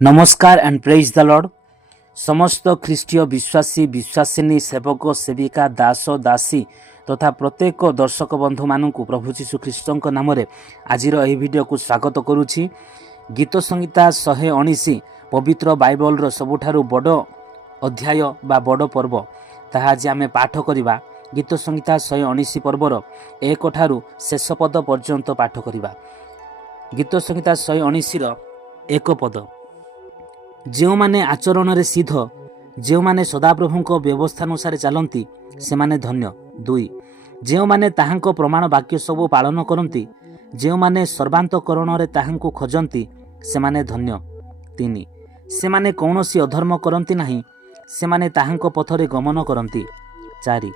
नमस्कार and praise the Lord. समस्त ख्रीष्टीय विश्वासी विश्वासिनी सेवक सेविका दास दासी तथा प्रत्येक दर्शक बंधु मानू प्रभु जीशु ख्रीष्टों नाम आज वीडियो को स्वागत करुछि। गीत संहिता 119 पवित्र बाइबल सबुठारु बड़ अध्याय बा बड़ पर्व ताहा आज आमे पाठ करिबा। गीत संहिता 119 पर्वर 1 ठारू शेष पद पर्यंत पाठ करिबा। गीत संहिता 119 1 पद। जो माने आचरण रे सिद्ध, जो माने सदाप्रभुଙ୍କ व्यवस्थानुसार चलती से माने धन्य। 2 जो माने ताहांको प्रमाण वाक्य सब पालन करती, जो माने सर्वांतकरण रे ताहांको खोजती से माने धन्य। 3 से माने कौनसी अधर्म करती नहीं, से माने ताहांको पथरे गमन करती। 4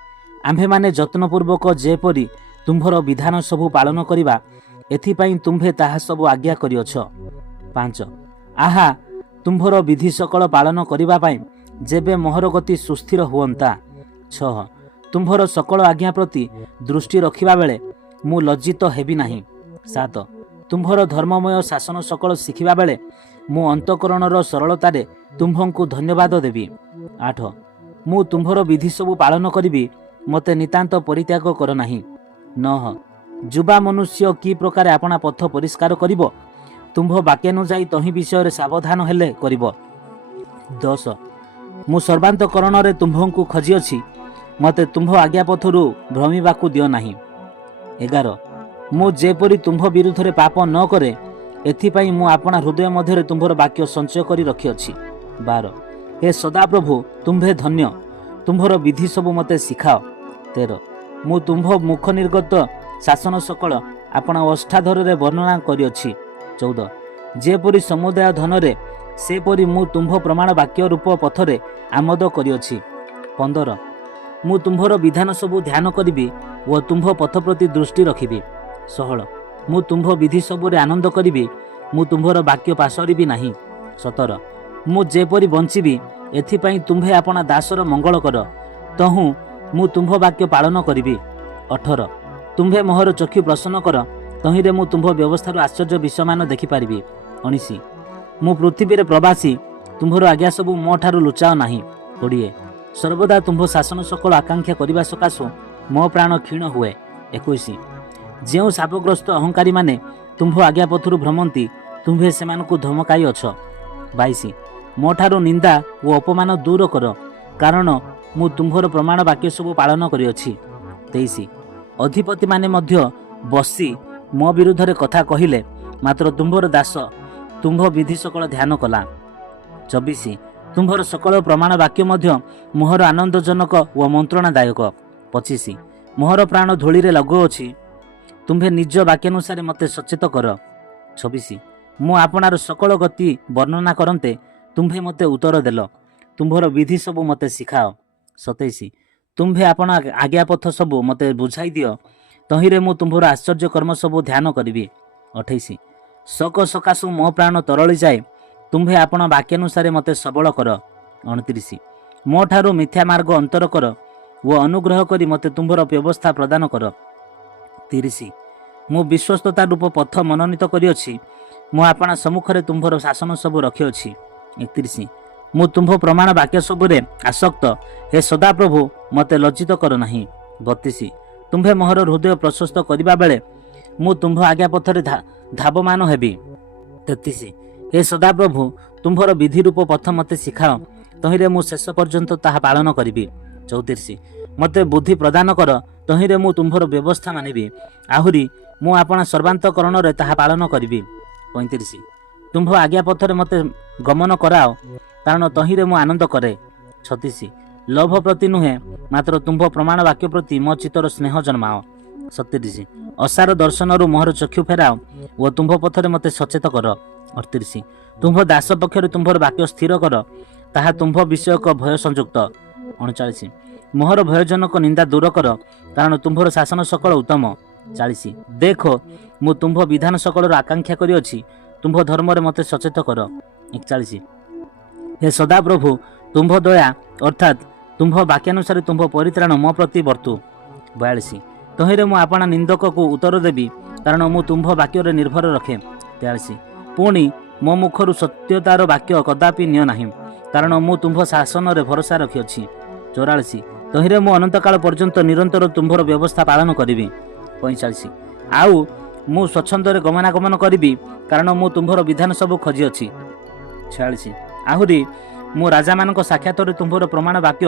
आम्भे माने यत्नपूर्वक जेपरी तुम्भर विधान सब पालन करिबा, एथिपाई तुम्भे ताहा सब आज्ञा करिअछ। 5 आहा तुम्भर विधि सकल पालन करिबा पाई जेबे मोहर गति सुस्थिर हुअंता। 6 तुम्भर सकल आज्ञा प्रति दृष्टि रखिबा बेले मु लज्जित हेबि नाही। 7 तुम्भर धर्ममय शासन सकल शिखिबा बेले मु अंतकरणर सरलतारे तुम्भंकु धन्यवाद देबी। 8 मु तुम्भर विधि सब पालन करिबी, मते नितांत परित्याग कर नाही। 9 जुबा मनुष्य की प्रकार आपना पथ परिष्कार करिबो, तुम्भ वाक्यानुजाई तही विषय सावधान हेले करिब। 10 मु सर्वांतकरण रे तुम्भंकु खोजिअछि, मते तुम्भ आज्ञा पथरु भ्रमिबाकु दियो नाही। 11 मु जेपरि तुम्भ विरुद्ध रे पाप न करे, एथिपाई मु आपना हृदय मध्य तुम्भर वाक्य संचय करी रखिअछि। 12 हे सदाप्रभु तुम्भे धन्य, तुम्भर विधि सब मते सिखाओ। 13 मु तुम्भ मुख निर्गत शासन सकल आपना अष्टाधर रे वर्णना करिअछि। 14 जेपरि समुदाय धनरे सेपरि मु तुम्भ प्रमाण वाक्य रूप पथरे आमोद करिअछि। 15 मु तुम्भर विधान सबु ध्यान करिबी व तुम्भ पथ प्रति दृष्टि रखिबी। 16 मु तुम्भ विधि सबुरे आनंद करिबी, मु तुम्भर वाक्य पासरिबी नाही। 17 मु जेपरि बंचिबी, एथिपाई तुम्भे आपना दासर मंगल कर, तहु मु तुम्भ वाक्य पालन करिबी। 18 तुम्भे मोहर चक्षु प्रसन्न कर, तहिरे मु तुम्भ व्यवस्थार आश्चर्य विषयमान देखिपारिबी। 19 मु पृथ्वी रे प्रवासी, तुम्भर आज्ञा सब मो ठारू लुचाओ नाही। 20 सर्वदा तुम्भ शासन सकल आकांक्षा करिबा सकाशु मो प्राण क्षीण हुए। 21 जेउ शापग्रस्त अहंकारी माने तुम्भ आज्ञा पथरु भ्रमंती, तुम्भे सेमानकु धमकाई अछ। 22 मो ठारू निंदा ओ अपमान दूर कर, कारण मु तुम्भर प्रमाण वाक्य सब पालन करिअछि। 23 अधिपति माने मध्य बसी मो विरुद्ध रे कथा कहिले, मात्र तुम्भर दास तुम्भ विधि सकल ध्यान कला। 24 तुम्भर सकल प्रमाण वाक्य मध्य मोहर आनंदजनक व मंत्रणादायक। 25 मोहर प्राण धूली रे लगुअछि, तुम्भे निज वाक्यानुसार मते सचेत कर। 26 मु आपनार सकल गति वर्णना करन्ते, तुम्भे मते उत्तर देल, तुम्भर विधि सब मते सिखाओ। 27 तुम्भे आपना आज्ञा पथ सब मते बुझाई दियो, तहिरे मु तुम्भर आश्चर्य कर्म सब ध्यान करिबी। 28 शक सकाशु मो प्राण तरली जाए, तुम्भे आपण वाक्यानुसारे मते सबल कर। 29 मो ठारू मिथ्या मार्ग अंतर कर व अनुग्रह करी मते तुम्भर व्यवस्था प्रदान कर। 30 मु विश्वस्तता रूप पथ मनोनीत करिअछि, मु आपणा सम्मुखरे तुम्भर शासन सब रखिअछि। 31 मु तुम्भ प्रमाण वाक्य सबुरे आसक्त, हे सदाप्रभु मते लज्जित कर नाही। 32 तुम्भे मोहर हृदय प्रशस्त करिबा बेले मु तुम्भ आज्ञा पथरे धावमान हेबी। 33 हे सदाप्रभु तुम्भर विधि रूप पथ मते सिखाओ, तहिरे मु शेष पर्यंत ताहा पालन करिबी। 34 मते बुद्धि प्रदान कर, तहिरे मु तुम्भर व्यवस्था मानिबी, आहुरी मु आपणा सर्वांतकरण रे ताहा पालन करिबी। 35 तुम्भ आज्ञा पथरे मते गमन कराओ, कारण तहिरे मु आनंद करे। 36 लोभ प्रति नुहे, मात्र तुम्भ प्रमाण वाक्य प्रति मो चित्तर स्नेह जन्माओ। 37 असार दर्शनरु मोहर चक्षु फेराओ व तुम्भ पथरे मते सचेत कर। 38 तुम्भ दास पक्षरे तुम्भर वाक्य स्थिर कर, ताहा तुम्भ विषयक भय संयुक्त। 39 मोहर भयजनक निंदा दूर कर, कारण तुम्भर शासन सकल उत्तम। 40 देखो मु तुम्भ विधान सकल आकांक्षा करिअछि, तुम्भ धर्म रे मते सचेत कर। 41 हे सदाप्रभु तुम्भ दया अर्थात तुम्भ वाक्यानुसार तुम्भ परित्राण मो प्रति वर्तु। 42 तहिरे मु आपणा निंदक को उत्तर देबी, कारण मु तुम्भ वाक्य रे निर्भर रखे। 43 पुणी ମୋ ମୁଖରୁ ସତ୍ୟତାର ବାକ୍ୟ କଦାପି ନିଅ ନାହିଁ, କାରଣ ମୁଁ ତୁମ୍ଭ ଶାସନରେ ଭରସା ରଖିଅଛି। 44 ତହିଁରେ ମୁଁ ଅନନ୍ତକାଳ ପର୍ଯ୍ୟନ୍ତ ନିରନ୍ତର ତୁମ୍ଭର ବ୍ୟବସ୍ଥା ପାଳନ କରିବି। 45 ଆଉ ମୁଁ ସ୍ୱଚ୍ଛନ୍ଦରେ ଗମନାଗମନ କରିବି, କାରଣ ମୁଁ ତୁମ୍ଭର ବିଧାନ ସବୁ ଖୋଜିଅଛି। 46 ଆହୁରି ମୁଁ ରାଜାମାନଙ୍କ ସାକ୍ଷାତରେ ତୁମ୍ଭର ପ୍ରମାଣ ବାକ୍ୟ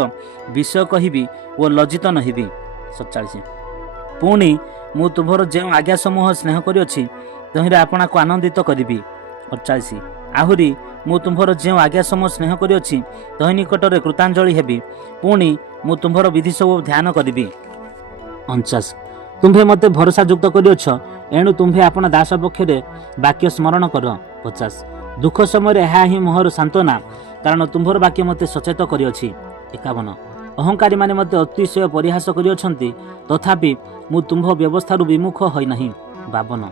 ବିଷୟ କହିବି ଓ ଲଜ୍ଜିତ ନ ହେବି। 47 ପୁଣି ମୁଁ ତୁମ୍ଭର ଯେଉଁ ଆଜ୍ଞା ସମୂହ ସ୍ନେହ କରିଅଛି, ତହିଁରେ ଆପଣାକୁ ଆନନ୍ଦିତ କରିବି। 48 ଆହୁରି ମୁଁ ତୁମ୍ଭର ଯେଉଁ ଆଜ୍ଞା ସମୂହ ସ୍ନେହ କରିଅଛି, ତହିଁ ନିକଟରେ କୃତାଞ୍ଜଳି ହେବି। ପୁଣି ମୁଁ ତୁମ୍ଭର ବିଧି ସବୁ ଧ୍ୟାନ କରିବି। 49 ତୁମ୍ଭେ ମୋତେ ଭରସା ଯୁକ୍ତ କରିଅଛ, ଏଣୁ ତୁମ୍ଭେ ଆପଣ ଦାସ ପକ୍ଷରେ ବାକ୍ୟ ସ୍ମରଣ କର। 50 ଦୁଃଖ ସମୟରେ ଏହା ହିଁ ମୋହର ସାନ୍ତ୍ୱନା, କାରଣ ତୁମ୍ଭର ବାକ୍ୟ ମୋତେ ସଚେତ କରିଅଛି। 51 ଅହଙ୍କାରୀମାନେ ମୋତେ ଅତିଶୟ ପରିହାସ କରିଅଛନ୍ତି, ତଥାପି ମୁଁ ତୁମ୍ଭ ବ୍ୟବସ୍ଥାରୁ ବିମୁଖ ହୋଇନାହିଁ। 52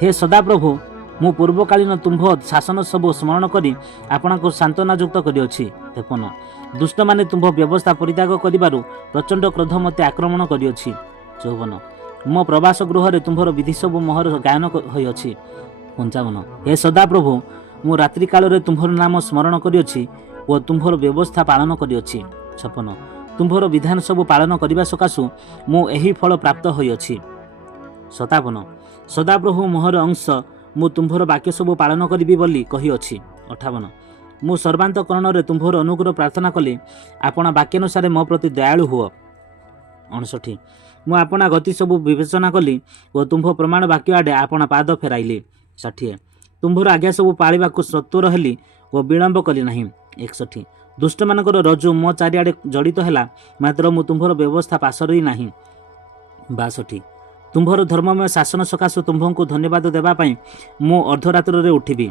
ହେ ସଦାପ୍ରଭୁ, ମୁଁ ପୂର୍ବକାଳୀନ ତୁମ୍ଭ ଶାସନ ସବୁ ସ୍ମରଣ କରି ଆପଣଙ୍କୁ ସାନ୍ତ୍ୱନା ଯୁକ୍ତ କରିଅଛି। 53 ଦୁଷ୍ଟମାନେ ତୁମ୍ଭ ବ୍ୟବସ୍ଥା ପରିତ୍ୟାଗ କରିବାରୁ ପ୍ରଚଣ୍ଡ କ୍ରୋଧ ମୋତେ ଆକ୍ରମଣ କରିଅଛି। 54 ମୋ ପ୍ରବାସ ଗୃହରେ ତୁମ୍ଭର ବିଧି ସବୁ ମୋହର ଗାୟନ ହୋଇଅଛି। 55 ହେ ସଦାପ୍ରଭୁ, ମୁଁ ରାତ୍ରି କାଳରେ ତୁମ୍ଭର ନାମ ସ୍ମରଣ କରିଅଛି ଓ ତୁମ୍ଭର ବ୍ୟବସ୍ଥା ପାଳନ କରିଅଛି। 56 ତୁମ୍ଭର ବିଧାନ ସବୁ ପାଳନ କରିବା ସକାଶୁ ମୁଁ ଏହି ଫଳ ପ୍ରାପ୍ତ ହୋଇଅଛି। 57 ସଦାପ୍ରଭୁ ମୋହର ଅଂଶ, ମୁଁ ତୁମ୍ଭର ବାକ୍ୟ ସବୁ ପାଳନ କରିବି ବୋଲି କହିଅଛି। 58 ମୁଁ ସର୍ବାନ୍ତକରଣରେ ତୁମ୍ଭର ଅନୁଗ୍ରହ ପ୍ରାର୍ଥନା କଲି, ଆପଣ ବାକ୍ୟାନୁସାରେ ମୋ ପ୍ରତି ଦୟାଳୁ ହୁଅ। 59 ମୁଁ ଆପଣା ଗତି ସବୁ ବିବେଚନା କଲି ଓ ତୁମ୍ଭ ପ୍ରମାଣ ବାକ୍ୟ ଆଡ଼େ ଆପଣା ପାଦ ଫେରାଇଲି। 60 ତୁମ୍ଭର ଆଜ୍ଞା ସବୁ ପାଳିବାକୁ ସତ୍ୱର ହେଲି ଓ ବିଳମ୍ବ କଲି ନାହିଁ। 61 ଦୁଷ୍ଟମାନଙ୍କର ରଜ୍ଜୁ ମୋ ଚାରିଆଡ଼େ ଜଡ଼ିତ ହେଲା, ମାତ୍ର ମୁଁ ତୁମ୍ଭର ବ୍ୟବସ୍ଥା ପାସରି ନାହିଁ। 62 ତୁମ୍ଭର ଧର୍ମମୟ ଶାସନ ସକାଶୁ ତୁମ୍ଭଙ୍କୁ ଧନ୍ୟବାଦ ଦେବା ପାଇଁ ମୁଁ ଅର୍ଦ୍ଧରାତ୍ରରେ ଉଠିବି।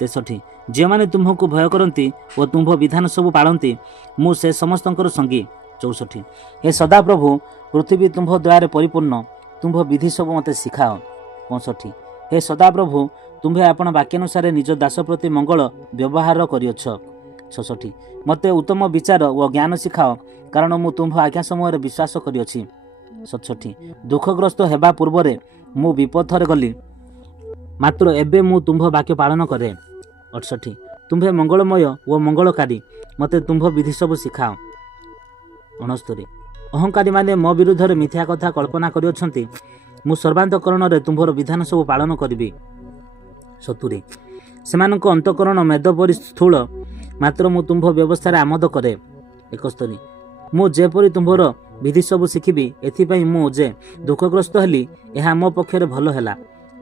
63 ଯେଉଁମାନେ ତୁମ୍ଭଙ୍କୁ ଭୟ କରନ୍ତି ଓ ତୁମ୍ଭ ବିଧାନ ସବୁ ପାଳନ୍ତି, ମୁଁ ସେ ସମସ୍ତଙ୍କର ସଙ୍ଗୀ। 64 ହେ ସଦାପ୍ରଭୁ, ପୃଥିବୀ ତୁମ୍ଭ ଦୟାରେ ପରିପୂର୍ଣ୍ଣ, ତୁମ୍ଭ ବିଧି ସବୁ ମୋତେ ଶିଖାଅ। 65 ହେ ସଦାପ୍ରଭୁ, ତୁମ୍ଭେ ଆପଣ ବାକ୍ୟାନୁସାରେ ନିଜ ଦାସ ପ୍ରତି ମଙ୍ଗଳ ବ୍ୟବହାର କରିଅଛ। 66 ମୋତେ ଉତ୍ତମ ବିଚାର ଓ ଜ୍ଞାନ ଶିଖାଅ, କାରଣ ମୁଁ ତୁମ୍ଭ ଆଜ୍ଞା ସମୟରେ ବିଶ୍ୱାସ କରିଅଛି। 67 ଦୁଃଖଗ୍ରସ୍ତ ହେବା ପୂର୍ବରେ ମୁଁ ବିପଥରେ ଗଲି, ମାତ୍ର ଏବେ ମୁଁ ତୁମ୍ଭ ବାକ୍ୟ ପାଳନ କରେ। 68 ତୁମ୍ଭେ ମଙ୍ଗଳମୟ ଓ ମଙ୍ଗଳକାରୀ, ମୋତେ ତୁମ୍ଭ ବିଧି ସବୁ ଶିଖାଅ। 69 ଅହଙ୍କାରୀମାନେ ମୋ ବିରୁଦ୍ଧରେ ମିଥ୍ୟା କଥା କଳ୍ପନା କରିଅଛନ୍ତି, ମୁଁ ସର୍ବାନ୍ତକରଣରେ ତୁମ୍ଭର ବିଧାନ ସବୁ ପାଳନ କରିବି। 70 ସେମାନଙ୍କ ଅନ୍ତଃକରଣ ମେଦ ପରି ସ୍ଥୂଳ, ମାତ୍ର ମୁଁ ତୁମ୍ଭ ବ୍ୟବସ୍ଥାରେ ଆମୋଦ କରେ। 71 ମୁଁ ଯେପରି ତୁମ୍ଭର ବିଧି ସବୁ ଶିଖିବି, ଏଥିପାଇଁ ମୁଁ ଯେ ଦୁଃଖଗ୍ରସ୍ତ ହେଲି, ଏହା ମୋ ପକ୍ଷରେ ଭଲ ହେଲା।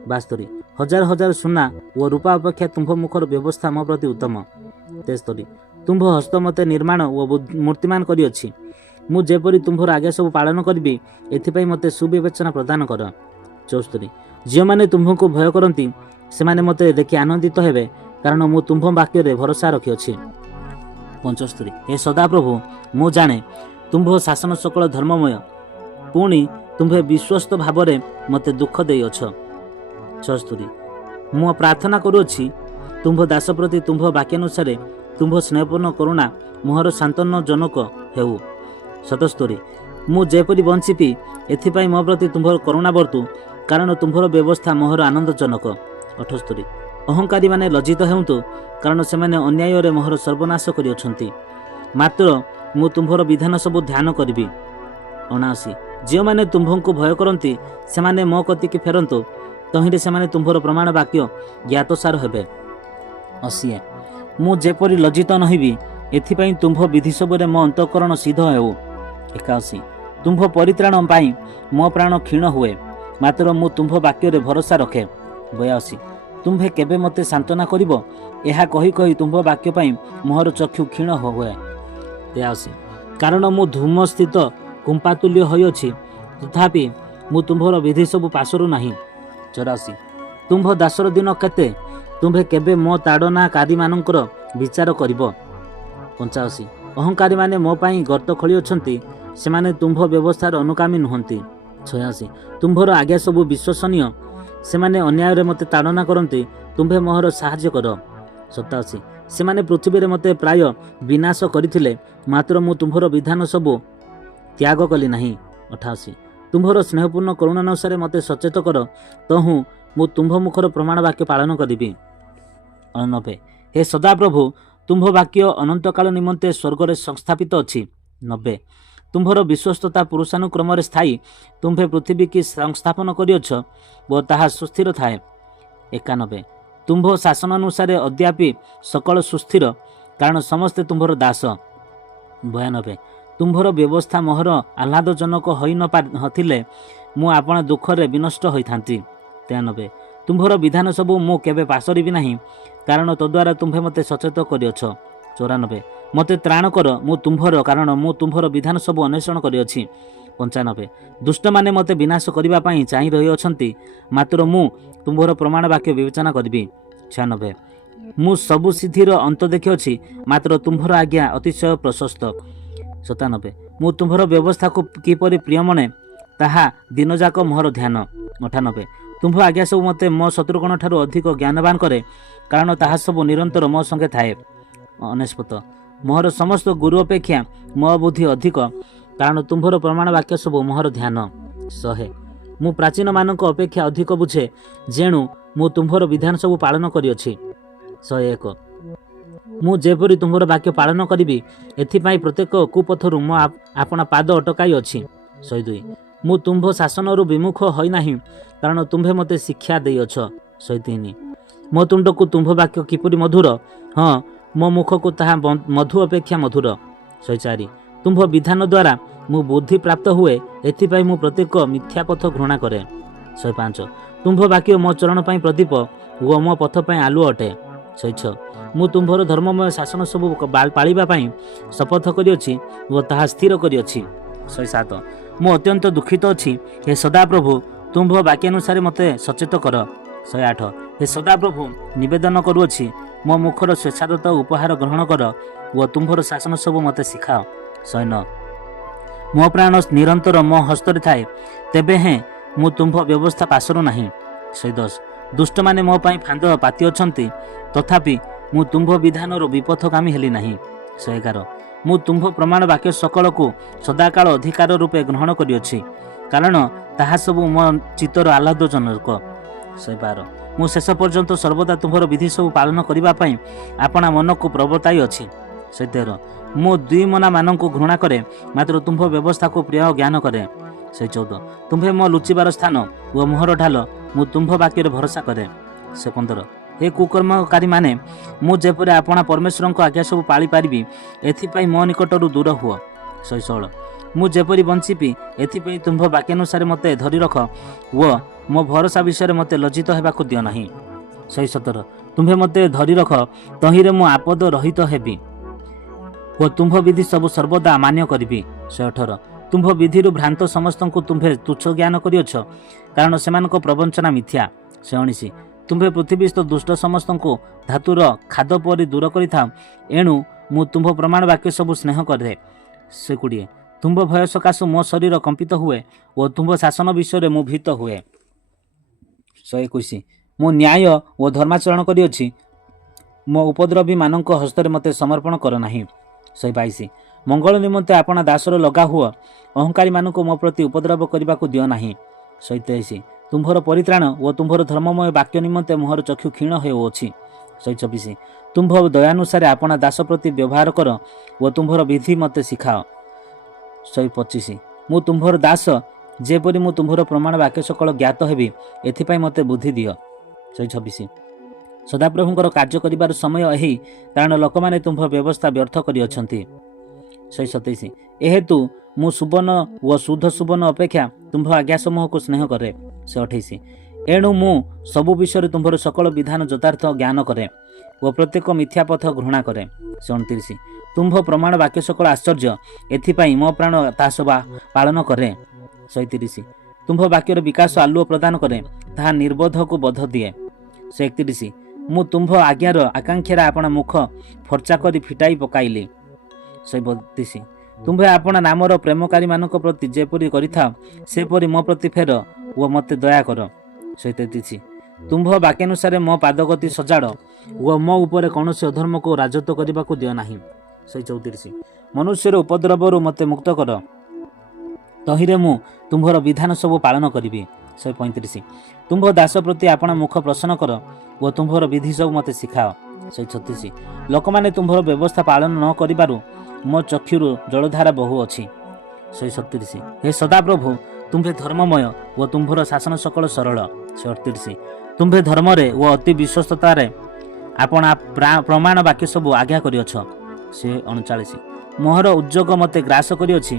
72 ହଜାର ହଜାର ସୁନା ଓ ରୂପା ଅପେକ୍ଷା ତୁମ୍ଭ ମୁଖର ବ୍ୟବସ୍ଥା ମୋ ପ୍ରତି ଉତ୍ତମ। 73 ତୁମ୍ଭ ହସ୍ତ ମୋତେ ନିର୍ମାଣ ଓ ମୂର୍ତ୍ତିମାନ କରିଅଛି, ମୁଁ ଯେପରି ତୁମ୍ଭର ଆଜ୍ଞା ସବୁ ପାଳନ କରିବି, ଏଥିପାଇଁ ମୋତେ ସୁବିବେଚନା ପ୍ରଦାନ କର। 74 ଯେଉଁମାନେ ତୁମ୍ଭଙ୍କୁ ଭୟ କରନ୍ତି, ସେମାନେ ମୋତେ ଦେଖି ଆନନ୍ଦିତ ହେବେ, କାରଣ ମୁଁ ତୁମ୍ଭ ବାକ୍ୟରେ ଭରସା ରଖିଅଛି। 75 ହେ ସଦାପ୍ରଭୁ, ମୁଁ ଜାଣେ ତୁମ୍ଭ ଶାସନ ସକଳ ଧର୍ମମୟ, ପୁଣି ତୁମ୍ଭେ ବିଶ୍ୱସ୍ତ ଭାବରେ ମୋତେ ଦୁଃଖ ଦେଇଅଛ। 76 ମୁଁ ପ୍ରାର୍ଥନା କରୁଅଛି, ତୁମ୍ଭ ଦାସ ପ୍ରତି ତୁମ୍ଭ ବାକ୍ୟାନୁସାରେ ତୁମ୍ଭ ସ୍ନେହପୂର୍ଣ୍ଣ କରୁଣା ମୋହର ସାନ୍ତ୍ୱନାଜନକ ହେଉ। 77 ମୁଁ ଯେପରି ବଞ୍ଚିବି, ଏଥିପାଇଁ ମୋ ପ୍ରତି ତୁମ୍ଭର କରୁଣା ବର୍ତ୍ତୁ, କାରଣ ତୁମ୍ଭର ବ୍ୟବସ୍ଥା ମୋହର ଆନନ୍ଦଜନକ। 78 ଅହଙ୍କାରୀମାନେ ଲଜ୍ଜିତ ହେଉନ୍ତୁ, କାରଣ ସେମାନେ ଅନ୍ୟାୟରେ ମୋହର ସର୍ବନାଶ କରିଅଛନ୍ତି, ମାତ୍ର ମୁଁ ତୁମ୍ଭର ବିଧାନ ସବୁ ଧ୍ୟାନ କରିବି। 79 ଯେଉଁମାନେ ତୁମ୍ଭଙ୍କୁ ଭୟ କରନ୍ତି, ସେମାନେ ମୋ କତିକି ଫେରନ୍ତୁ, ତହିଁରେ ସେମାନେ ତୁମ୍ଭର ପ୍ରମାଣ ବାକ୍ୟ ଜ୍ଞାତସାର ହେବେ। 80 ମୁଁ ଯେପରି ଲଜ୍ଜିତ ନହିବି, ଏଥିପାଇଁ ତୁମ୍ଭ ବିଧି ସବୁରେ ମୋ ଅନ୍ତଃକରଣ ସିଦ୍ଧ ହେଉ। 81 ତୁମ୍ଭ ପରିତ୍ରାଣ ପାଇଁ ମୋ ପ୍ରାଣ କ୍ଷୀଣ ହୁଏ, ମାତ୍ର ମୁଁ ତୁମ୍ଭ ବାକ୍ୟରେ ଭରସା ରଖେ। 82 ତୁମ୍ଭେ କେବେ ମୋତେ ସାନ୍ତ୍ୱନା କରିବ, ଏହା କହି କହି ତୁମ୍ଭ ବାକ୍ୟ ପାଇଁ ମୋହର ଚକ୍ଷୁ କ୍ଷୀଣ ହୁଏ। 83 କାରଣ ମୁଁ ଧୂମସ୍ଥିତ କୁମ୍ପାତୁଲ୍ୟ ହୋଇଅଛି, ତଥାପି ମୁଁ ତୁମ୍ଭର ବିଧି ସବୁ ପାସରୁ ନାହିଁ। 84 ତୁମ୍ଭ ଦାସର ଦିନ କେତେ, ତୁମ୍ଭେ କେବେ ମୋ ତାଡ଼ନାକାରୀମାନଙ୍କର ବିଚାର କରିବ। 85 ଅହଙ୍କାରୀମାନେ ମୋ ପାଇଁ ଗର୍ତ୍ତ ଖୋଳିଅଛନ୍ତି, ସେମାନେ ତୁମ୍ଭ ବ୍ୟବସ୍ଥାର ଅନୁଗାମୀ ନୁହନ୍ତି। 86 ତୁମ୍ଭର ଆଜ୍ଞା ସବୁ ବିଶ୍ୱସନୀୟ, ସେମାନେ ଅନ୍ୟାୟରେ ମୋତେ ତାଡ଼ନା କରନ୍ତି, ତୁମ୍ଭେ ମୋହର ସାହାଯ୍ୟ କର। 87 ସେମାନେ ପୃଥିବୀରେ ମୋତେ ପ୍ରାୟ ବିନାଶ କରିଥିଲେ, ମାତ୍ର ମୁଁ ତୁମ୍ଭର ବିଧାନ ସବୁ ତ୍ୟାଗ କଲି ନାହିଁ। 88 ତୁମ୍ଭର ସ୍ନେହପୂର୍ଣ୍ଣ କରୁଣାନୁସାରେ ମୋତେ ସଚେତ କର, ତହୁଁ ମୁଁ ତୁମ୍ଭ ମୁଖର ପ୍ରମାଣ ବାକ୍ୟ ପାଳନ କରିବି। 90 ହେ ସଦାପ୍ରଭୁ ତୁମ୍ଭ ବାକ୍ୟ ଅନନ୍ତକାଳ ନିମନ୍ତେ ସ୍ୱର୍ଗରେ ସଂସ୍ଥାପିତ ଅଛି। 90 ତୁମ୍ଭର ବିଶ୍ୱସ୍ତତା ପୁରୁଷାନୁକ୍ରମରେ ସ୍ଥାୟୀ, ତୁମ୍ଭେ ପୃଥିବୀ କି ସଂସ୍ଥାପନ କରିଅଛ ଓ ତାହା ସୁସ୍ଥିର ଥାଏ। 91 ତୁମ୍ଭ ଶାସନ ଅନୁସାରେ ଅଦ୍ୟାପି ସକଳ ସୁସ୍ଥିର, କାରଣ ସମସ୍ତେ ତୁମ୍ଭର ଦାସ। 92 ତୁମ୍ଭର ବ୍ୟବସ୍ଥା ମୋହର ଆହ୍ଲାଦଜନକ ହୋଇନଥିଲେ ମୁଁ ଆପଣ ଦୁଃଖରେ ବିନଷ୍ଟ ହୋଇଥାନ୍ତି। 93 ତୁମ୍ଭର ବିଧାନ ସବୁ ମୁଁ କେବେ ପାସରିବି ନାହିଁ, କାରଣ ତଦ୍ୱାରା ତୁମ୍ଭେ ମୋତେ ସଚେତ କରିଅଛ। 94 ମୋତେ ତ୍ରାଣ କର, ମୁଁ ତୁମ୍ଭର, କାରଣ ମୁଁ ତୁମ୍ଭର ବିଧାନ ସବୁ ଅନ୍ୱେଷଣ କରିଅଛି। 95 ଦୁଷ୍ଟମାନେ ମୋତେ ବିନାଶ କରିବା ପାଇଁ ଚାହିଁ ରହିଅଛନ୍ତି, ମାତ୍ର ମୁଁ ତୁମ୍ଭର ପ୍ରମାଣ ବାକ୍ୟ ବିବେଚନା କରିବି। 96 ମୁଁ ସବୁ ସିଦ୍ଧିର ଅନ୍ତ ଦେଖିଅଛି, ମାତ୍ର ତୁମ୍ଭର ଆଜ୍ଞା ଅତିଶୟ ପ୍ରଶସ୍ତ। 97 ମୁଁ ତୁମ୍ଭର ବ୍ୟବସ୍ଥାକୁ କିପରି ପ୍ରିୟ ମଣେ, ତାହା ଦିନଯାକ ମୋହର ଧ୍ୟାନ। 98 ତୁମ୍ଭ ଆଜ୍ଞା ସବୁ ମୋତେ ମୋ ଶତ୍ରୁଗଣ ଠାରୁ ଅଧିକ ଜ୍ଞାନବାନ କରେ, କାରଣ ତାହା ସବୁ ନିରନ୍ତର ମୋ ସଙ୍ଗେ ଥାଏ। 99 ମୋହର ସମସ୍ତ ଗୁରୁ ଅପେକ୍ଷା ମୋ ବୁଦ୍ଧି ଅଧିକ, କାରଣ ତୁମ୍ଭର ପ୍ରମାଣ ବାକ୍ୟ ସବୁ ମୋହର ଧ୍ୟାନ। 100 ମୁଁ ପ୍ରାଚୀନମାନଙ୍କ ଅପେକ୍ଷା ଅଧିକ ବୁଝେ, ଯେଣୁ ମୁଁ ତୁମ୍ଭର ବିଧାନ ସବୁ ପାଳନ କରିଅଛି। 101 ମୁଁ ଯେପରି ତୁମ୍ଭର ବାକ୍ୟ ପାଳନ କରିବି, ଏଥିପାଇଁ ପ୍ରତ୍ୟେକ କୁପଥରୁ ମୋ ଆପଣା ପାଦ ଅଟକାଇ ଅଛି। 102 ମୁଁ ତୁମ୍ଭ ଶାସନରୁ ବିମୁଖ ହୋଇନାହିଁ, କାରଣ ତୁମ୍ଭେ ମୋତେ ଶିକ୍ଷା ଦେଇଅଛ। 103 ମୋ ତୁଣ୍ଡକୁ ତୁମ୍ଭ ବାକ୍ୟ କିପରି ମଧୁର, ହଁ ମୋ ମୁଖକୁ ତାହା ମଧୁ ଅପେକ୍ଷା ମଧୁର। 104 ତୁମ୍ଭ ବିଧାନ ଦ୍ୱାରା ମୁଁ ବୁଦ୍ଧି ପ୍ରାପ୍ତ ହୁଏ, ଏଥିପାଇଁ ମୁଁ ପ୍ରତ୍ୟେକ ମିଥ୍ୟା ପଥ ଘୃଣା କରେ। 105 ତୁମ୍ଭ ବାକ୍ୟ ମୋ ଚରଣ ପାଇଁ ପ୍ରଦୀପ ଓ ମୋ ପଥ ପାଇଁ ଆଲୁଅ ଅଟେ। 106 ମୁଁ ତୁମ୍ଭର ଧର୍ମମୟ ଶାସନ ସବୁ ପାଳିବା ପାଇଁ ଶପଥ କରିଅଛି ଓ ତାହା ସ୍ଥିର କରିଅଛି। 107 ମୁଁ ଅତ୍ୟନ୍ତ ଦୁଃଖିତ ଅଛି, ହେ ସଦାପ୍ରଭୁ ତୁମ୍ଭ ବାକ୍ୟାନୁସାରେ ମୋତେ ସଚେତ କର। 108 ହେ ସଦାପ୍ରଭୁ ନିବେଦନ କରୁଅଛି, ମୋ ମୁଖର ସ୍ୱେଚ୍ଛାଦତ୍ତ ଉପହାର ଗ୍ରହଣ କର ଓ ତୁମ୍ଭର ଶାସନ ସବୁ ମୋତେ ଶିଖାଅ। 109 ମୋ ପ୍ରାଣ ନିରନ୍ତର ମୋ ହସ୍ତରେ ଥାଏ, ତେବେ ହେଁ ମୁଁ ତୁମ୍ଭ ବ୍ୟବସ୍ଥା ପାସରୁ ନାହିଁ। 110 ଦୁଷ୍ଟମାନେ ମୋ ପାଇଁ ଫାନ୍ଦ ପାତିଅଛନ୍ତି, ତଥାପି ମୁଁ ତୁମ୍ଭ ବିଧାନରୁ ବିପଥଗାମୀ ହେଲି ନାହିଁ। 111 ମୁଁ ତୁମ୍ଭ ପ୍ରମାଣ ବାକ୍ୟ ସକଳକୁ ସଦାକାଳ ଅଧିକାର ରୂପେ ଗ୍ରହଣ କରିଅଛି, କାରଣ ତାହା ସବୁ ମୋ ଚିତ୍ତର ଆହ୍ଲାଦଜନକ। 112 ମୁଁ ଶେଷ ପର୍ଯ୍ୟନ୍ତ ସର୍ବଦା ତୁମ୍ଭର ବିଧି ସବୁ ପାଳନ କରିବା ପାଇଁ ଆପଣା ମନକୁ ପ୍ରବର୍ତ୍ତାଇ ଅଛି। 113 ମୁଁ ଦ୍ୱିମନାମାନଙ୍କୁ ଘୃଣା କରେ, ମାତ୍ର ତୁମ୍ଭ ବ୍ୟବସ୍ଥାକୁ ପ୍ରିୟ ଜ୍ଞାନ କରେ। 114 ତୁମ୍ଭେ ମୋ ଲୁଚିବାର ସ୍ଥାନ ଓ ମୋହର ଢାଲ, ମୁଁ ତୁମ୍ଭ ବାକ୍ୟରେ ଭରସା କରେ। 115 ହେ କୁକର୍ମକାରୀମାନେ, ମୁଁ ଯେପରି ଆପଣା ପରମେଶ୍ୱରଙ୍କ ଆଜ୍ଞା ସବୁ ପାଳିପାରିବି, ଏଥିପାଇଁ ମୋ ନିକଟରୁ ଦୂର ହୁଅ। 116 ମୁଁ ଯେପରି ବଞ୍ଚିବି, ଏଥିପାଇଁ ତୁମ୍ଭ ବାକ୍ୟାନୁସାରେ ମୋତେ ଧରି ରଖ ଓ ମୋ ଭରସା ବିଷୟରେ ମୋତେ ଲଜ୍ଜିତ ହେବାକୁ ଦିଅ ନାହିଁ। 117 ତୁମ୍ଭେ ମୋତେ ଧରି ରଖ, ତହିଁରେ ମୁଁ ଆପଦ ରହିତ ହେବି ଓ ତୁମ୍ଭ ବିଧି ସବୁ ସର୍ବଦା ମାନ୍ୟ କରିବି। 118 ତୁମ୍ଭ ବିଧିରୁ ଭ୍ରାନ୍ତ ସମସ୍ତଙ୍କୁ ତୁମ୍ଭେ ତୁଚ୍ଛ ଜ୍ଞାନ କରିଅଛ, କାରଣ ସେମାନଙ୍କ ପ୍ରବଞ୍ଚନା ମିଥ୍ୟା। 119 ତୁମ୍ଭେ ପୃଥିବୀସ୍ଥ ଦୁଷ୍ଟ ସମସ୍ତଙ୍କୁ ଧାତୁର ଖାଦ ପରି ଦୂର କରିଥାଅ, ଏଣୁ ମୁଁ ତୁମ୍ଭ ପ୍ରମାଣ ବାକ୍ୟ ସବୁ ସ୍ନେହ କରେ। 120 ତୁମ୍ଭ ଭୟ ସକାଶୁ ମୋ ଶରୀର କମ୍ପିତ ହୁଏ ଓ ତୁମ୍ଭ ଶାସନ ବିଷୟରେ ମୁଁ ଭୀତ ହୁଏ। 121 ମୁଁ ନ୍ୟାୟ ଓ ଧର୍ମାଚରଣ କରିଅଛି, ମୋ ଉପଦ୍ରବୀମାନଙ୍କ ହସ୍ତରେ ମୋତେ ସମର୍ପଣ କର ନାହିଁ। 122 ମଙ୍ଗଳ ନିମନ୍ତେ ଆପଣା ଦାସର ଲଗା ହୁଅ, ଅହଙ୍କାରୀମାନଙ୍କୁ ମୋ ପ୍ରତି ଉପଦ୍ରବ କରିବାକୁ ଦିଅ ନାହିଁ। 123 ତୁମ୍ଭର ପରିତ୍ରାଣ ଓ ତୁମ୍ଭର ଧର୍ମମୟ ବାକ୍ୟ ନିମନ୍ତେ ମୋହର ଚକ୍ଷୁ କ୍ଷୀଣ ହେଉଅଛି। 124 ତୁମ୍ଭ ଦୟାନୁସାରେ ଆପଣା ଦାସ ପ୍ରତି ବ୍ୟବହାର କର ଓ ତୁମ୍ଭର ବିଧି ମୋତେ ଶିଖାଅ। 125 ମୁଁ ତୁମ୍ଭର ଦାସ, ଯେପରି ମୁଁ ତୁମ୍ଭର ପ୍ରମାଣ ବାକ୍ୟ ସକଳ ଜ୍ଞାତ ହେବି, ଏଥିପାଇଁ ମୋତେ ବୁଦ୍ଧି ଦିଅ। 126 ସଦାପ୍ରଭୁଙ୍କର କାର୍ଯ୍ୟ କରିବାର ସମୟ ଏହି, କାରଣ ଲୋକମାନେ ତୁମ୍ଭ ବ୍ୟବସ୍ଥା ବ୍ୟର୍ଥ କରିଅଛନ୍ତି। 127 ଏହେତୁ ମୁଁ ସୁବର୍ଣ୍ଣ ଓ ଶୁଦ୍ଧ ସୁବର୍ଣ୍ଣ ଅପେକ୍ଷା ତୁମ୍ଭ ଆଜ୍ଞା ସମୂହକୁ ସ୍ନେହ କରେ। 128 ଏଣୁ ମୁଁ ସବୁ ବିଷୟରେ ତୁମ୍ଭର ସକଳ ବିଧାନ ଯଥାର୍ଥ ଜ୍ଞାନ କରେ ଓ ପ୍ରତ୍ୟେକ ମିଥ୍ୟା ପଥ ଘୃଣା କରେ। 129 ତୁମ୍ଭ ପ୍ରମାଣ ବାକ୍ୟ ସକଳ ଆଶ୍ଚର୍ଯ୍ୟ, ଏଥିପାଇଁ ମୋ ପ୍ରାଣ ତାହା ସବୁ ପାଳନ କରେ। 130 ତୁମ୍ଭ ବାକ୍ୟର ବିକାଶ ଆଲୁଅ ପ୍ରଦାନ କରେ, ତାହା ନିର୍ବୋଧକୁ ବୋଧ ଦିଏ। 131 ମୁଁ ତୁମ୍ଭ ଆଜ୍ଞାର ଆକାଂକ୍ଷାରେ ଆପଣା ମୁଖ ଫର୍ଚ୍ଚା କରି ଫିଟାଇ ପକାଇଲି। 132 ତୁମ୍ଭେ ଆପଣା ନାମର ପ୍ରେମକାରୀମାନଙ୍କ ପ୍ରତି ଯେପରି କରିଥାଅ, ସେପରି ମୋ ପ୍ରତି ଫେର ଓ ମୋତେ ଦୟା କର। 133 ତୁମ୍ଭ ବାକ୍ୟାନୁସାରେ ମୋ ପାଦଗତି ସଜାଡ଼ ଓ ମୋ ଉପରେ କୌଣସି ଅଧର୍ମକୁ ରାଜତ୍ୱ କରିବାକୁ ଦିଅ ନାହିଁ। 134 ମନୁଷ୍ୟର ଉପଦ୍ରବରୁ ମୋତେ ମୁକ୍ତ କର, ତହିଁରେ ମୁଁ ତୁମ୍ଭର ବିଧାନ ସବୁ ପାଳନ କରିବି। 135 ତୁମ୍ଭ ଦାସ ପ୍ରତି ଆପଣ ମୁଖ ପ୍ରସନ୍ନ କର ଓ ତୁମ୍ଭର ବିଧି ସବୁ ମୋତେ ଶିଖାଅ। 136 ଲୋକମାନେ ତୁମ୍ଭର ବ୍ୟବସ୍ଥା ପାଳନ ନ କରିବାରୁ ମୋ ଚକ୍ଷୁରୁ ଜଳଧାରା ବହୁ ଅଛି। 137 ହେ ସଦାପ୍ରଭୁ ତୁମ୍ଭେ ଧର୍ମମୟ ଓ ତୁମ୍ଭର ଶାସନ ସକଳ ସରଳ। 138 ତୁମ୍ଭେ ଧର୍ମରେ ଓ ଅତି ବିଶ୍ୱସ୍ତତାରେ ଆପଣା ପ୍ରମାଣ ବାକ୍ୟ ସବୁ ଆଜ୍ଞା କରିଅଛ। 139 ମୋହର ଉଦ୍ଯୋଗ ମୋତେ ଗ୍ରାସ କରିଅଛି,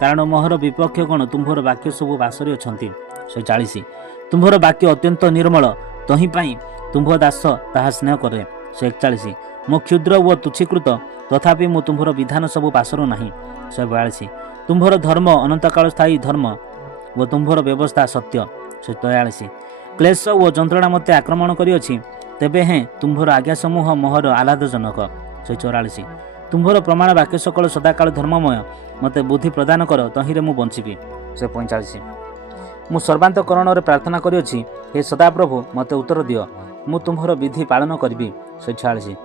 କାରଣ ମୋହର ବିପକ୍ଷ ଗଣ ତୁମ୍ଭର ବାକ୍ୟ ସବୁ ବାସରେ ଅଛନ୍ତି। 140 ତୁମ୍ଭର ବାକ୍ୟ ଅତ୍ୟନ୍ତ ନିର୍ମଳ, ତହିଁ ପାଇଁ ତୁମ୍ଭ ଦାସ ତାହା ସ୍ନେହ କରେ। 141 ମୁଁ କ୍ଷୁଦ୍ର ଓ ତୁଚ୍ଛୀକୃତ, ତଥାପି ମୁଁ ତୁମ୍ଭର ବିଧାନ ସବୁ ପାଶରୁ ନାହିଁ। 142 ତୁମ୍ଭର ଧର୍ମ ଅନନ୍ତକାଳ ସ୍ଥାୟୀ ଧର୍ମ ଓ ତୁମ୍ଭର ବ୍ୟବସ୍ଥା ସତ୍ୟ। 143 କ୍ଲେଶ ଓ ଯନ୍ତ୍ରଣା ମୋତେ ଆକ୍ରମଣ କରିଅଛି, ତେବେ ହେଁ ତୁମ୍ଭର ଆଜ୍ଞା ସମୂହ ମୋହର ଆହ୍ଲାଦଜନକ। 144 ତୁମ୍ଭର ପ୍ରମାଣ ବାକ୍ୟ ସକଳ ସଦାକାଳ ଧର୍ମମୟ, ମୋତେ ବୁଦ୍ଧି ପ୍ରଦାନ କର, ତହିଁରେ ମୁଁ ବଞ୍ଚିବି। 145 ମୁଁ ସର୍ବାନ୍ତକରଣରେ ପ୍ରାର୍ଥନା କରିଅଛି, ହେ ସଦାପ୍ରଭୁ ମୋତେ ଉତ୍ତର ଦିଅ, ମୁଁ ତୁମ୍ଭର ବିଧି ପାଳନ କରିବି। 146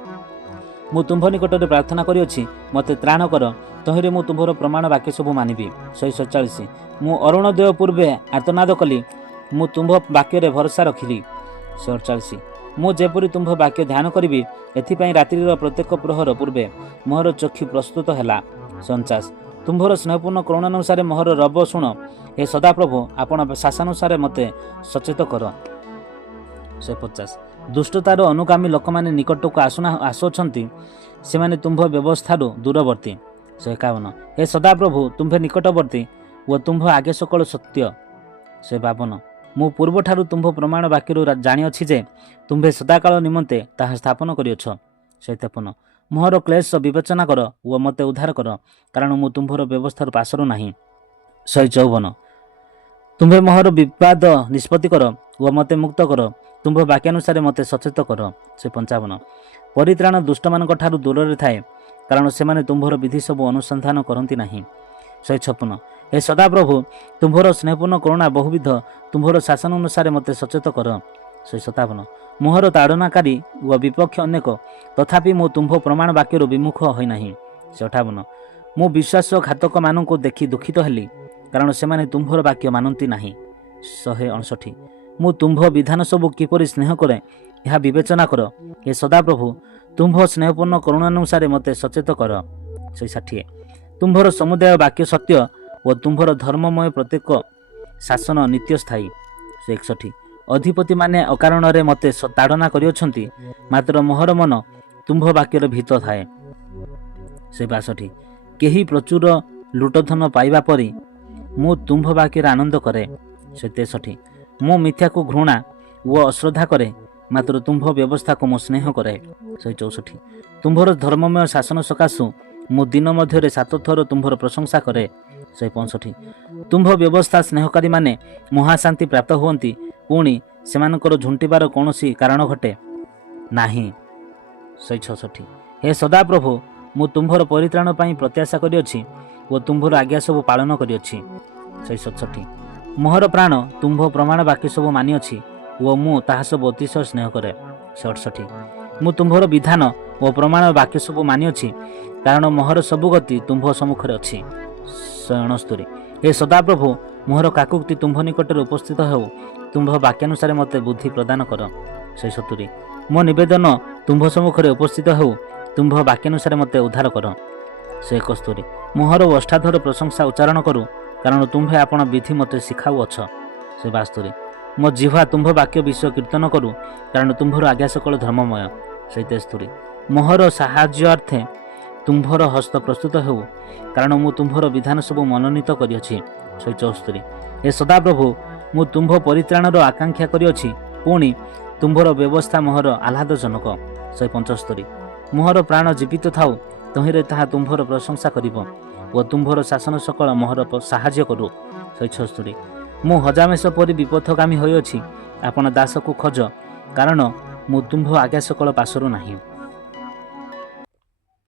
ମୁଁ ତୁମ୍ଭ ନିକଟରେ ପ୍ରାର୍ଥନା କରିଅଛି, ମୋତେ ତ୍ରାଣ କର, ତହିଁରେ ମୁଁ ତୁମ୍ଭର ପ୍ରମାଣ ବାକ୍ୟ ସବୁ ମାନିବି। 147 ମୁଁ ଅରୁଣୋଦୟ ପୂର୍ବେ ଆର୍ତ୍ତନାଦ କଲି, ମୁଁ ତୁମ୍ଭ ବାକ୍ୟରେ ଭରସା ରଖିଲି। 148 ମୁଁ ଯେପରି ତୁମ୍ଭ ବାକ୍ୟ ଧ୍ୟାନ କରିବି, ଏଥିପାଇଁ ରାତ୍ରିର ପ୍ରତ୍ୟେକ ପ୍ରହର ପୂର୍ବେ ମୋହର ଚକ୍ଷୁ ପ୍ରସ୍ତୁତ ହେଲା। 149 ତୁମ୍ଭର ସ୍ନେହପୂର୍ଣ୍ଣ କରୁଣାନୁସାରେ ମୋହର ରବ ଶୁଣ, ହେ ସଦାପ୍ରଭୁ ଆପଣ ଶାସନାନୁସାରେ ମୋତେ ସଚେତ କର। 150 ଦୁଷ୍ଟତାର ଅନୁଗାମୀ ଲୋକମାନେ ନିକଟକୁ ଆସୁଅଛନ୍ତି, ସେମାନେ ତୁମ୍ଭ ବ୍ୟବସ୍ଥାରୁ ଦୂରବର୍ତ୍ତୀ। 151 ହେ ସଦାପ୍ରଭୁ ତୁମ୍ଭେ ନିକଟବର୍ତ୍ତୀ ଓ ତୁମ୍ଭ ଆଜ୍ଞା ସକଳ ସତ୍ୟ। 152 ମୁଁ ପୂର୍ବଠାରୁ ତୁମ୍ଭ ପ୍ରମାଣ ବାକ୍ୟରୁ ଜାଣିଅଛି ଯେ ତୁମ୍ଭେ ସଦାକାଳ ନିମନ୍ତେ ତାହା ସ୍ଥାପନ କରିଅଛ। 153 ମୋହର କ୍ଲେଶ ବିବେଚନା କର ଓ ମୋତେ ଉଦ୍ଧାର କର, କାରଣ ମୁଁ ତୁମ୍ଭର ବ୍ୟବସ୍ଥାରୁ ପାଶରୁ ନାହିଁ। 154 ତୁମ୍ଭେ ମୋହର ବିବାଦ ନିଷ୍ପତ୍ତି କର ଓ ମୋତେ ମୁକ୍ତ କର, ତୁମ୍ଭ ବାକ୍ୟାନୁସାରେ ମୋତେ ସଚେତ କର। 155 ପରିତ୍ରାଣ ଦୁଷ୍ଟମାନଙ୍କ ଠାରୁ ଦୂରରେ ଥାଏ, କାରଣ ସେମାନେ ତୁମ୍ଭର ବିଧି ସବୁ ଅନୁସନ୍ଧାନ କରନ୍ତି ନାହିଁ। 156 ହେ ସଦାପ୍ରଭୁ ତୁମ୍ଭର ସ୍ନେହପୂର୍ଣ୍ଣ କରୁଣା ବହୁବିଧ, ତୁମ୍ଭର ଶାସନ ଅନୁସାରେ ମୋତେ ସଚେତ କର। 157 ମୋହର ତାଡ଼ନାକାରୀ ଓ ବିପକ୍ଷ ଅନେକ, ତଥାପି ମୁଁ ତୁମ୍ଭ ପ୍ରମାଣ ବାକ୍ୟରୁ ବିମୁଖ ହୋଇନାହିଁ। 158 ମୁଁ ବିଶ୍ୱାସଘାତକମାନଙ୍କୁ ଦେଖି ଦୁଃଖିତ ହେଲି, କାରଣ ସେମାନେ ତୁମ୍ଭର ବାକ୍ୟ ମାନନ୍ତି ନାହିଁ। 159 ମୁଁ ତୁମ୍ଭ ବିଧାନ ସବୁ କିପରି ସ୍ନେହ କରେ, ଏହା ବିବେଚନା କର, ହେ ସଦାପ୍ରଭୁ ତୁମ୍ଭ ସ୍ନେହପୂର୍ଣ୍ଣ କରୁଣାନୁସାରେ ମୋତେ ସଚେତ କର। 160 ତୁମ୍ଭର ସମୁଦାୟ ବାକ୍ୟ ସତ୍ୟ ଓ ତୁମ୍ଭର ଧର୍ମମୟ ପ୍ରତ୍ୟେକ ଶାସନ ନିତ୍ୟସ୍ଥାୟୀ। 161 ଅଧିପତିମାନେ ଅକାରଣରେ ମୋତେ ତାଡ଼ନା କରିଅଛନ୍ତି, ମାତ୍ର ମୋହର ମନ ତୁମ୍ଭ ବାକ୍ୟର ଭୀତ ଥାଏ। 162 କେହି ପ୍ରଚୁର ଲୁଟଧନ ପାଇବା ପରି ମୁଁ ତୁମ୍ଭ ବାକ୍ୟରେ ଆନନ୍ଦ କରେ। 163 ମୁଁ ମିଥ୍ୟାକୁ ଘୃଣା ଓ ଅଶ୍ରଦ୍ଧା କରେ, ମାତ୍ର ତୁମ୍ଭ ବ୍ୟବସ୍ଥାକୁ ମୁଁ ସ୍ନେହ କରେ। 164 ତୁମ୍ଭର ଧର୍ମମୟ ଶାସନ ସକାଶୁ ମୁଁ ଦିନ ମଧ୍ୟରେ 7 ଥର ତୁମ୍ଭର ପ୍ରଶଂସା କରେ। 165 ତୁମ୍ଭ ବ୍ୟବସ୍ଥା ସ୍ନେହକାରୀମାନେ ମହାଶାନ୍ତି ପ୍ରାପ୍ତ ହୁଅନ୍ତି, ପୁଣି ସେମାନଙ୍କର ଝୁଣ୍ଟିବାର କୌଣସି କାରଣ ଘଟେ ନାହିଁ। 166 ହେ ସଦାପ୍ରଭୁ ମୁଁ ତୁମ୍ଭର ପରିତ୍ରାଣ ପାଇଁ ପ୍ରତ୍ୟାଶା କରିଅଛି ଓ ତୁମ୍ଭର ଆଜ୍ଞା ସବୁ ପାଳନ କରିଅଛି। 167 ମୋହର ପ୍ରାଣ ତୁମ୍ଭ ପ୍ରମାଣ ବାକ୍ୟ ସବୁ ମାନିଅଛି ଓ ମୁଁ ତାହା ସବୁ ଅତିଶୟ ସ୍ନେହ କରେ। 168 ମୁଁ ତୁମ୍ଭର ବିଧାନ ଓ ପ୍ରମାଣ ବାକ୍ୟ ସବୁ ମାନିଅଛି, କାରଣ ମୋହର ସବୁ ଗତି ତୁମ୍ଭ ସମ୍ମୁଖରେ ଅଛି। 169 ହେ ସଦାପ୍ରଭୁ ମୋହର କାକୁକ୍ତି ତୁମ୍ଭ ନିକଟରେ ଉପସ୍ଥିତ ହେଉ, ତୁମ୍ଭ ବାକ୍ୟାନୁସାରେ ମୋତେ ବୁଦ୍ଧି ପ୍ରଦାନ କର। 170 ମୋ ନିବେଦନ ତୁମ୍ଭ ସମ୍ମୁଖରେ ଉପସ୍ଥିତ ହେଉ, ତୁମ୍ଭ ବାକ୍ୟାନୁସାରେ ମୋତେ ଉଦ୍ଧାର କର। 171 ମୋହର ଅଷ୍ଟାଧର ପ୍ରଶଂସା ଉଚ୍ଚାରଣ କରୁ, କାରଣ ତୁମ୍ଭେ ଆପଣ ବିଧି ମୋତେ ଶିଖାଉଅଛ। 172 ମୋ ଜିହ୍ୱା ତୁମ୍ଭ ବାକ୍ୟ ବିଷୟ କୀର୍ତ୍ତନ କରୁ, କାରଣ ତୁମ୍ଭର ଆଜ୍ଞା ସକଳ ଧର୍ମମୟ। 173 ମୋହର ସାହାଯ୍ୟାର୍ଥେ ତୁମ୍ଭର ହସ୍ତ ପ୍ରସ୍ତୁତ ହେଉ, କାରଣ ମୁଁ ତୁମ୍ଭର ବିଧାନ ସବୁ ମନୋନୀତ କରିଅଛି। 174 ହେ ସଦାପ୍ରଭୁ ମୁଁ ତୁମ୍ଭ ପରିତ୍ରାଣର ଆକାଂକ୍ଷା କରିଅଛି, ପୁଣି ତୁମ୍ଭର ବ୍ୟବସ୍ଥା ମୋହର ଆହ୍ଲାଦଜନକ। 175 ମୋହର ପ୍ରାଣ ଜୀବିତ ଥାଉ, ତହିଁରେ ତାହା ତୁମ୍ଭର ପ୍ରଶଂସା କରିବ ଓ ତୁମ୍ଭର ଶାସନ ସକଳ ମୋହର ସାହାଯ୍ୟ କରୁ। 176 ମୁଁ ହଜାମେଶ ପରି ବିପଥଗାମୀ ହୋଇଅଛି, ଆପଣ ଦାସକୁ ଖୋଜ, କାରଣ ମୁଁ ତୁମ୍ଭ ଆଜ୍ଞା ସକଳ ପାଶରୁ ନାହିଁ।